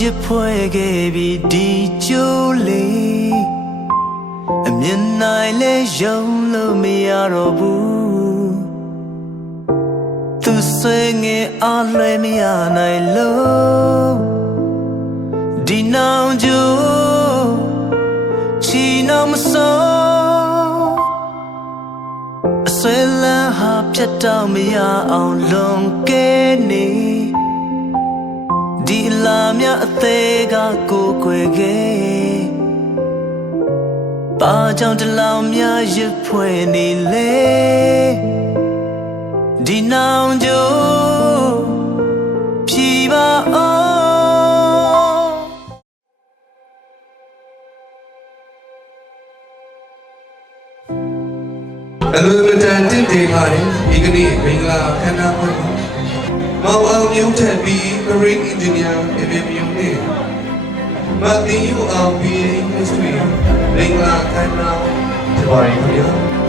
ရဖွဲ့ခဲ့ပြီးဒီကျိုးလေးအမြင်နိုင်လဲယုံလို့မရတော့ဘူးသူဆွေငယ်အားလွှဲမရနိုင်လို့ဒီနောင်ကျိုးချီနောင်မစိုးအဆွေလန်းဟာပြတ်တော့မရအောင်လွန်ကဲနေဒီလာမြအသေးကကိုခွေခဲ့ဘာကြောင့်တလောင်များရဖွဲ့နေလဲဒီနောင်ကျိုးဖြီးပါအောင်အလွယ်တန်တင့်တယ်ပါတယ်ဒီကနေ့မင်္ဂလာခမ်းနားပွဲမှာမောင်အောင်မျိုးထက်ပြီး Marine Engineer အပြင်မြုံနေမတင်ယူအောင်ပြီး History မင်္ဂလာခမ်းနားတပါးရီခင်ဗျာ